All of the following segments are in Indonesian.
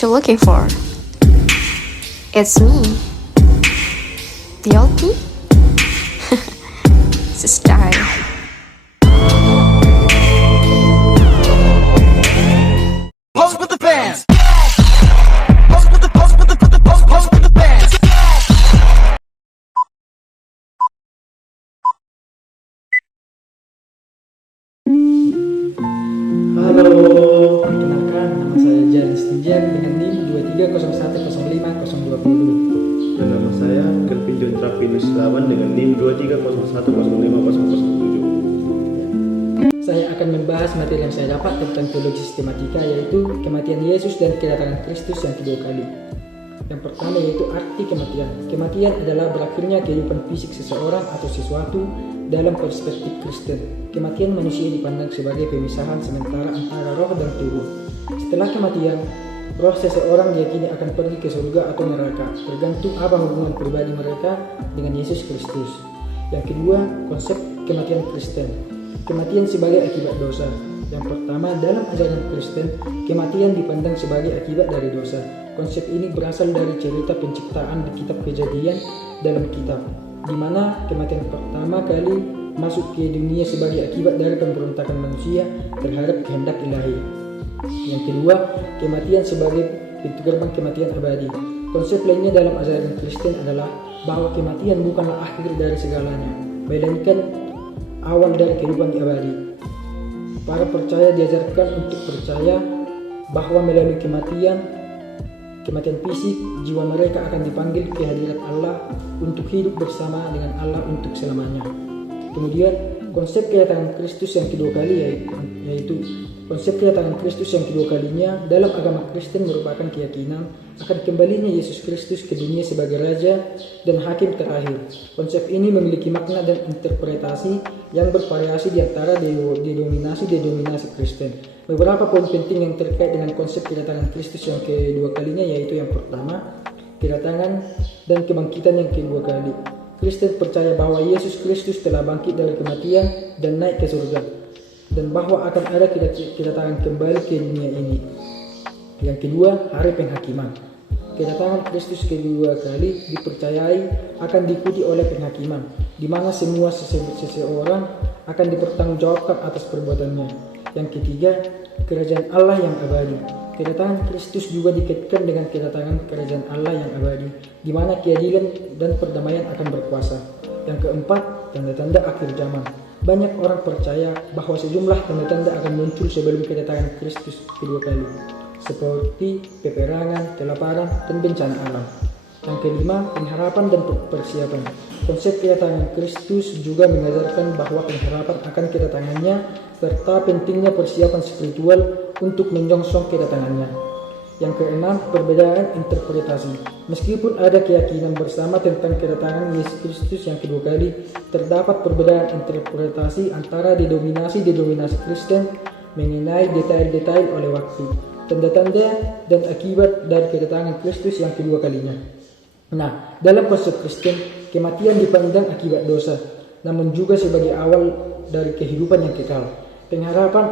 what you're looking for. It's me, the old me. It's a style. Pose with the fans. Pose with the pose with the pose with the fans. Halo, perkenalkan nama saya Janis Tinjan dengan NIM 23010520. Dan nama saya Kelvin John Trapinus Lawan dengan NIM 23010507. Saya akan membahas materi yang saya dapat tentang teologi sistematika, yaitu kematian Yesus dan kedatangan Kristus yang kedua kali. Yang pertama yaitu arti kematian. Kematian adalah berakhirnya kehidupan fisik seseorang atau sesuatu dalam perspektif Kristen. Kematian manusia dipandang sebagai pemisahan sementara antara roh dan tubuh. Setelah kematian, roh seseorang diyakini akan pergi ke surga atau neraka, tergantung apa hubungan pribadi mereka dengan Yesus Kristus. Yang kedua, konsep kematian Kristen. Kematian sebagai akibat dosa. Yang pertama, dalam ajaran Kristen, kematian dipandang sebagai akibat dari dosa. Konsep ini berasal dari cerita penciptaan di kitab Kejadian dalam kitab, di mana kematian pertama kali masuk ke dunia sebagai akibat dari pemberontakan manusia terhadap kehendak ilahi. Yang kedua, kematian sebagai pintu gerbang kematian abadi. Konsep lainnya dalam ajaran Kristen adalah bahwa kematian bukanlah akhir dari segalanya, melainkan awal dari kehidupan abadi. Para percaya diajarkan untuk percaya bahwa melalui kematian fisik, jiwa mereka akan dipanggil ke hadirat Allah untuk hidup bersama dengan Allah untuk selamanya. Kemudian konsep kedatangan Kristus yang kedua kali yaitu konsep kedatangan Kristus yang kedua kalinya dalam agama Kristen merupakan keyakinan akan kembalinya Yesus Kristus ke dunia sebagai Raja dan Hakim terakhir. Konsep ini memiliki makna dan interpretasi yang bervariasi di antara denominasi Kristen. Beberapa poin penting yang terkait dengan konsep kedatangan Kristus yang kedua kalinya yaitu yang pertama, kedatangan dan kebangkitan yang kedua kali. Kristen percaya bahwa Yesus Kristus telah bangkit dari kematian dan naik ke surga, dan bahwa akan ada kedatangan kembali ke dunia ini. Yang kedua, hari penghakiman. Kedatangan Kristus kedua kali dipercayai akan diikuti oleh penghakiman, di mana semua seseorang akan dipertanggungjawabkan atas perbuatannya. Yang ketiga, kerajaan Allah yang abadi. Kedatangan Kristus juga dikaitkan dengan kedatangan kerajaan Allah yang abadi, di mana keadilan dan perdamaian akan berkuasa. Yang keempat, tanda-tanda akhir zaman. Banyak orang percaya bahwa sejumlah tanda-tanda akan muncul sebelum kedatangan Kristus kedua kali, seperti peperangan, kelaparan, dan bencana alam. Yang kelima, pengharapan dan persiapan. Konsep kedatangan Kristus juga mengajarkan bahwa pengharapan akan kedatangannya serta pentingnya persiapan spiritual untuk menyongsong kedatangannya. Yang keenam, perbedaan interpretasi. Meskipun ada keyakinan bersama tentang kedatangan Yesus Kristus yang kedua kali, terdapat perbedaan interpretasi antara denominasi Kristen mengenai detail-detail oleh waktu, tanda-tanda, dan akibat dari kedatangan Kristus yang kedua kalinya. Nah, dalam konsep Kristen, kematian dipandang akibat dosa, namun juga sebagai awal dari kehidupan yang kekal. Pengharapan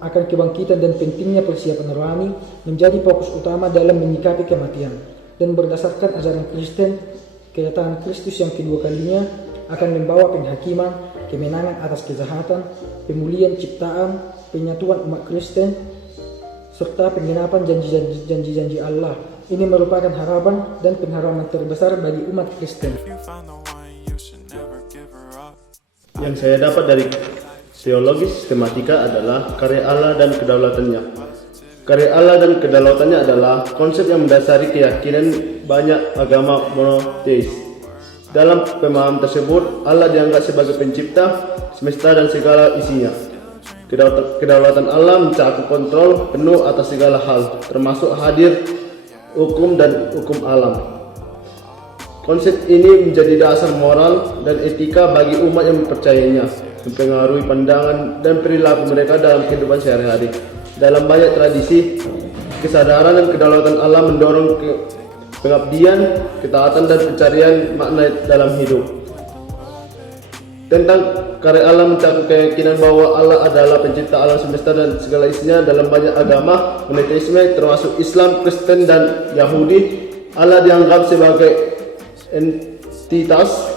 akan kebangkitan dan pentingnya persiapan rohani menjadi fokus utama dalam menyikapi kematian. Dan berdasarkan ajaran Kristen, kedatangan Kristus yang kedua kalinya akan membawa penghakiman, kemenangan atas kejahatan, pemulihan ciptaan, penyatuan umat Kristen, serta penggenapan janji-janji Allah. Ini merupakan harapan dan pengharapan terbesar bagi umat Kristen. Yang saya dapat dari teologi sistematika adalah karya Allah dan kedaulatannya. Karya Allah dan kedaulatannya adalah konsep yang mendasari keyakinan banyak agama monoteis. Dalam pemahaman tersebut, Allah dianggap sebagai pencipta semesta dan segala isinya. Kedaulatan Allah mencakup kontrol penuh atas segala hal, termasuk hadir hukum dan hukum alam. Konsep ini menjadi dasar moral dan etika bagi umat yang mempercayainya, mempengaruhi pandangan dan perilaku mereka dalam kehidupan sehari-hari. Dalam banyak tradisi, kesadaran dan kedaulatan Allah mendorong pengabdian, ketaatan, dan pencarian makna dalam hidup. Tentang karya Allah mencakup keyakinan bahwa Allah adalah pencipta alam semesta dan segala isinya dalam banyak agama monoteisme termasuk Islam, Kristen, dan Yahudi. Allah dianggap sebagai entitas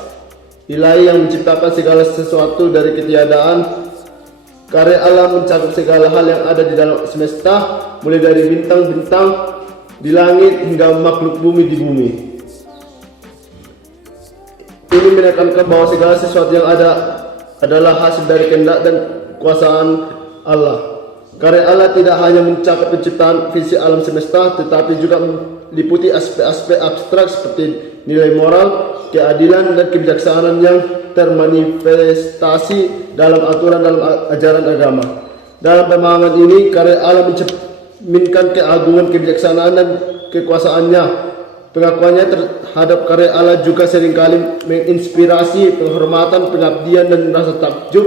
ilahi yang menciptakan segala sesuatu dari ketiadaan. Karya Allah mencakup segala hal yang ada di dalam semesta, mulai dari bintang-bintang di langit hingga makhluk bumi di bumi. Ini menekankan bahwa segala sesuatu yang ada adalah hasil dari kehendak dan kuasaan Allah. Karya Allah tidak hanya mencakup penciptaan fisik alam semesta, tetapi juga meliputi aspek-aspek abstrak seperti nilai moral, keadilan, dan kebijaksanaan yang termanifestasi dalam aturan dalam ajaran agama. Dalam pemahaman ini, karya Allah mencerminkan keagungan, kebijaksanaan, dan kekuasaannya. Pengakuannya terhadap karya Allah juga seringkali menginspirasi penghormatan, pengabdian, dan rasa takjub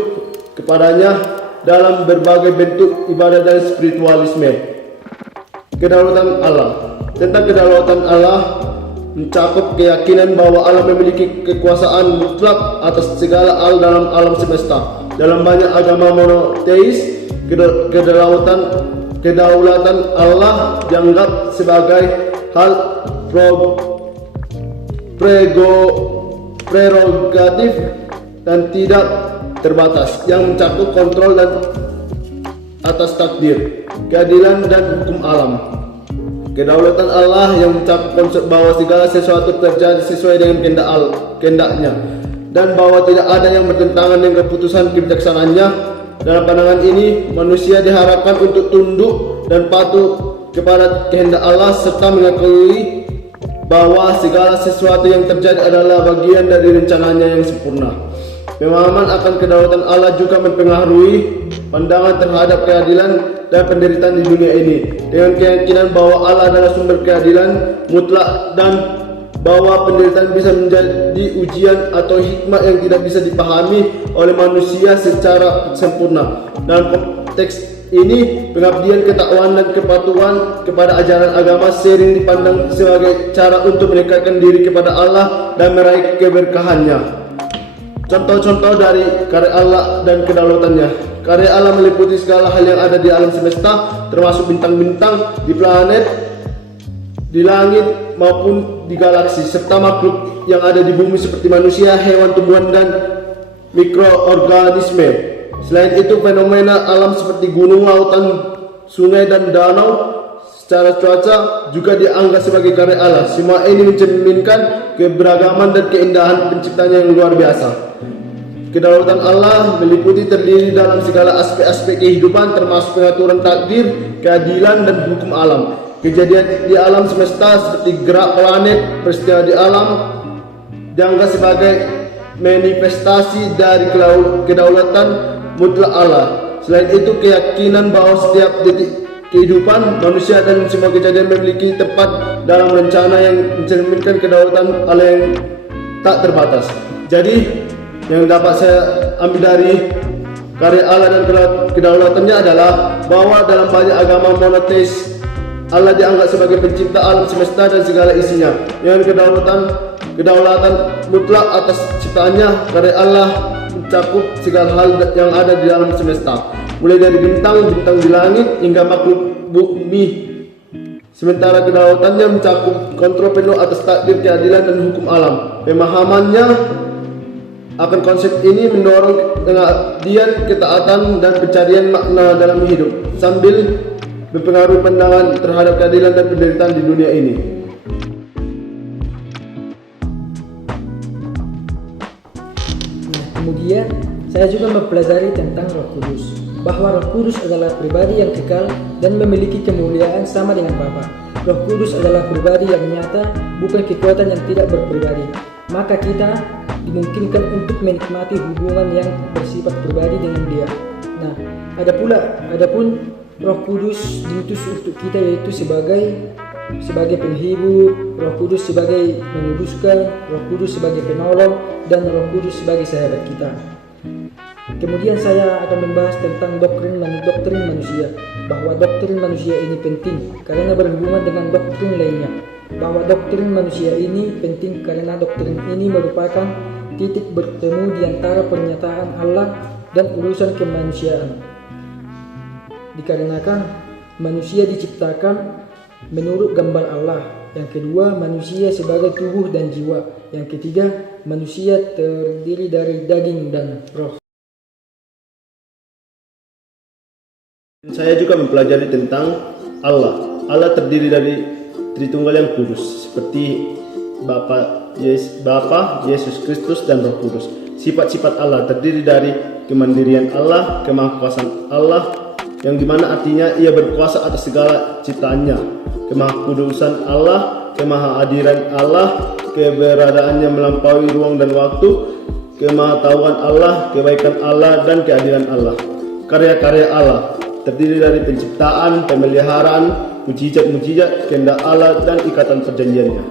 kepadanya dalam berbagai bentuk ibadah dan spiritualisme. Kedaulatan Allah. Tentang kedaulatan Allah mencakup keyakinan bahwa Allah memiliki kekuasaan mutlak atas segala hal dalam alam semesta. Dalam banyak agama monoteis, kedaulatan Allah dianggap sebagai hal prerogatif dan tidak terbatas yang mencakup kontrol dan atas takdir, keadilan, dan hukum alam. Kedaulatan Allah yang mencakup konsep bahwa segala sesuatu terjadi sesuai dengan kehendaknya dan bahwa tidak ada yang bertentangan dengan keputusan kebijaksanaannya. Dalam pandangan ini, manusia diharapkan untuk tunduk dan patuh kepada kehendak Allah serta mengakui bahwa segala sesuatu yang terjadi adalah bagian dari rencananya yang sempurna. Pemahaman akan kedaulatan Allah juga mempengaruhi pandangan terhadap keadilan dan penderitaan di dunia ini, dengan keyakinan bahwa Allah adalah sumber keadilan mutlak dan bahwa penderitaan bisa menjadi ujian atau hikmah yang tidak bisa dipahami oleh manusia secara sempurna. Dalam konteks ini, pengabdian, ketakwaan, dan kepatuhan kepada ajaran agama sering dipandang sebagai cara untuk mendekatkan diri kepada Allah dan meraih keberkahannya. Contoh-contoh dari karya Allah dan kedaulatannya. Karya Allah meliputi segala hal yang ada di alam semesta, termasuk bintang-bintang di planet, di langit maupun di galaksi, serta makhluk yang ada di bumi seperti manusia, hewan, tumbuhan, dan mikroorganisme. Selain itu, fenomena alam seperti gunung, lautan, sungai, dan danau secara cuaca juga dianggap sebagai karya Allah. Semua ini mencerminkan keberagaman dan keindahan penciptanya yang luar biasa. Kedaulatan Allah meliputi terdiri dalam segala aspek-aspek kehidupan, termasuk pengaturan takdir, keadilan, dan hukum alam. Kejadian di alam semesta seperti gerak planet, peristiwa di alam dianggap sebagai manifestasi dari kedaulatan mutlak Allah. Selain itu, keyakinan bahwa setiap detik kehidupan manusia dan semua kejadian memiliki tempat dalam rencana yang mencerminkan kedaulatan Allah yang tak terbatas. Jadi, yang dapat saya ambil dari karya Allah dan kedaulatannya adalah bahwa dalam banyak agama monoteis, Allah dianggap sebagai pencipta alam semesta dan segala isinya. Dengan kedaulatan mutlak atas ciptaannya, karya Allah mencakup segala hal yang ada di alam semesta, mulai dari bintang-bintang di langit hingga makhluk bumi. Sementara kedaulatannya mencakup kontrol penuh atas takdir, keadilan, dan hukum alam. Pemahamannya akan konsep ini mendorong pengabdian, ketaatan, dan pencarian makna dalam hidup, sambil mempengaruhi pandangan terhadap keadilan dan penderitaan di dunia ini. Kemudian, saya juga mempelajari tentang Roh Kudus, bahwa Roh Kudus adalah pribadi yang kekal dan memiliki kemuliaan sama dengan Bapa. Roh Kudus adalah pribadi yang nyata, bukan kekuatan yang tidak berpribadi. Maka kita dimungkinkan untuk menikmati hubungan yang bersifat pribadi dengan Dia. Nah, adapun Roh Kudus diutus untuk kita, yaitu sebagai penghibur, Roh Kudus sebagai menguduskan, Roh Kudus sebagai penolong, dan Roh Kudus sebagai sahabat kita. Kemudian saya akan membahas tentang doktrin manusia, bahwa doktrin manusia ini penting karena berhubungan dengan doktrin lainnya. Bahwa doktrin manusia ini penting karena doktrin ini merupakan titik bertemu di antara pernyataan Allah dan urusan kemanusiaan. Dikarenakan manusia diciptakan menurut gambar Allah. Yang kedua, manusia sebagai tubuh dan jiwa. Yang ketiga, manusia terdiri dari daging dan roh. Saya juga mempelajari tentang Allah. Allah terdiri dari Tritunggal yang kudus, seperti Bapa Yesus Kristus dan Roh Kudus. Sifat-sifat Allah terdiri dari kemandirian Allah, kemahakuasaan Allah, yang dimana artinya Ia berkuasa atas segala ciptaannya, kemahakudusan Allah, kemahahadiran Allah, keberadaannya melampaui ruang dan waktu, kemahatauan Allah, kebaikan Allah, dan keadilan Allah. Karya-karya Allah terdiri dari penciptaan, pemeliharaan, mujizat-mujizat, kehendak Allah, dan ikatan perjanjiannya.